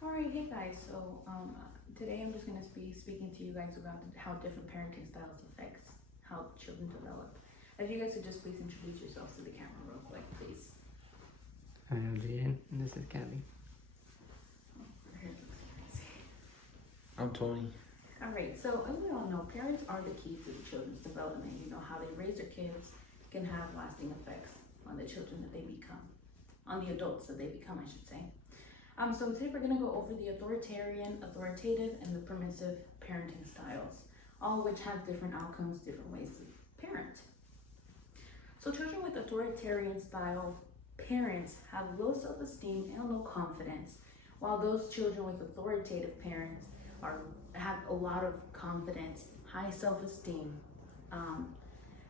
Alright, hey guys, today I'm just gonna be speaking to you guys about how different parenting styles affects how children develop. If you guys could just please introduce yourselves to the camera real quick, please. I'm Jaden, and this is Kelly. I'm Tony. Alright, so as we all know, parents are the key to the children's development. You know, how they raise their kids can have lasting effects on the children that they become, on the adults that they become, I should say. So today we're gonna go over the authoritarian, authoritative, and the permissive parenting styles, all of which have different outcomes, different ways to parent. So children with authoritarian style parents have low self-esteem and low confidence, while those children with authoritative parents have a lot of confidence, high self-esteem.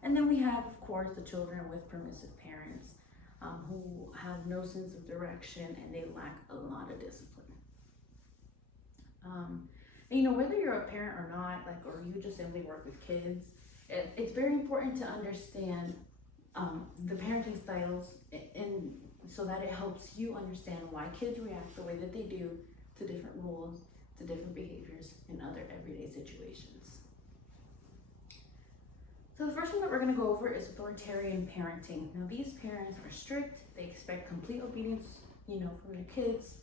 And then we have, of course, the children with permissive parents who have no sense of direction and they lack a lot of discipline. And, you know, whether you're a parent or not, or you just simply work with kids, it's very important to understand the parenting styles, and so that it helps you understand why kids react the way that they do to different rules, to different behaviors in other everyday situations. So the first one that we're going to go over is authoritarian parenting. Now these parents are strict, they expect complete obedience, you know, from their kids.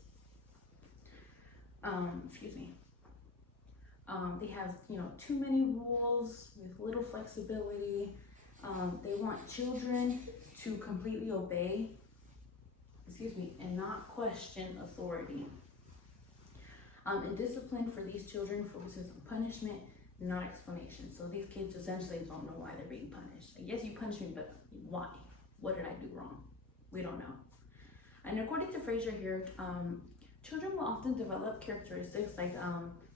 They have, you know, too many rules with little flexibility. They want children to completely obey, and not question authority. And discipline for these children focuses on punishment, not explanation. So these kids essentially don't know why they're being punished. Yes, you punished me, but why? What did I do wrong? We don't know. And according to Fraser here, children will often develop characteristics like,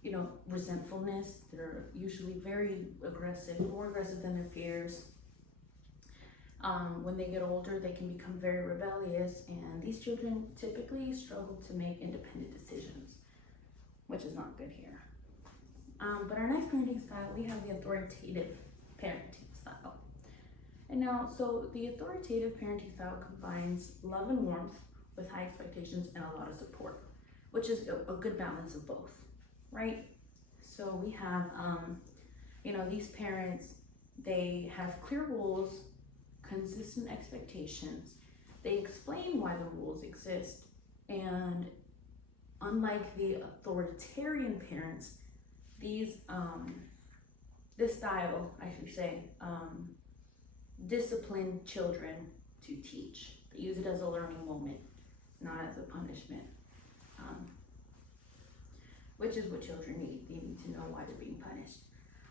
you know, resentfulness. They're usually very aggressive, more aggressive than their peers. When they get older, they can become very rebellious, and these children typically struggle to make independent decisions, which is not good here. But our next parenting style, we have the authoritative parenting style. And now, so the authoritative parenting style combines love and warmth with high expectations and a lot of support, which is a good balance of both, right? So we have, you know, these parents, they have clear rules, consistent expectations. They explain why the rules exist, and unlike the authoritarian parents, these this style, I should say, discipline children to teach. They use it as a learning moment, not as a punishment, which is what children need. They need to know why they're being punished.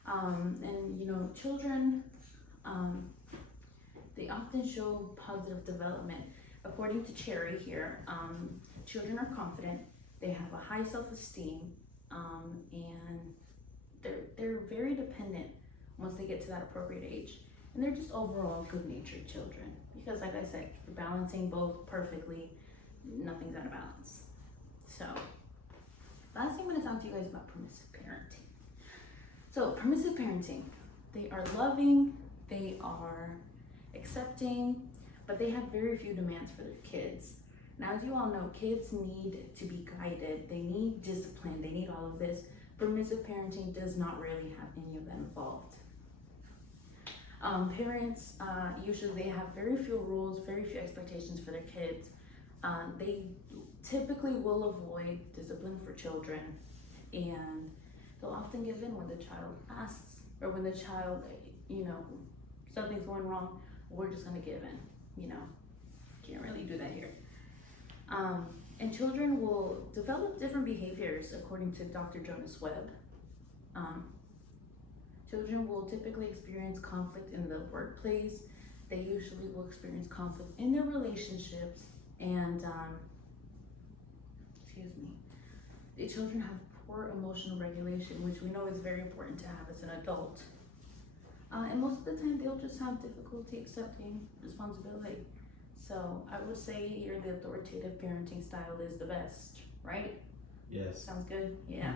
And you know, children, they often show positive development. According to Cherry here, children are confident, they have a high self-esteem, and they're very dependent once they get to that appropriate age. And they're just overall good-natured children, because like I said, you're balancing both perfectly, nothing's out of balance. So, last thing I'm gonna talk to you guys about permissive parenting. So, permissive parenting, they are loving, they are accepting, but they have very few demands for their kids. Now, as you all know, kids need to be guided, they need discipline, they need all of this. Permissive parenting does not really have any of that involved. Parents, usually they have very few rules, very few expectations for their kids. They typically will avoid discipline for children, and they'll often give in when the child asks, or when the child, you know, something's going wrong, we're just gonna give in, you know. Can't really do that here. And children will develop different behaviors according to Dr. Jonas Webb. Children will typically experience conflict in the workplace. They usually will experience conflict in their relationships, and the children have poor emotional regulation, which we know is very important to have as an adult. And most of the time, they'll just have difficulty accepting responsibility. So I would say here the authoritative parenting style is the best, right? Yes. Sounds good? Yeah.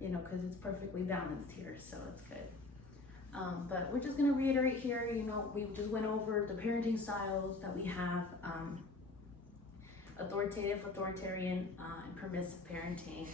You know, because it's perfectly balanced here, so it's good. But we're just gonna reiterate here, you know, we just went over the parenting styles that we have. authoritative, authoritarian, and permissive parenting.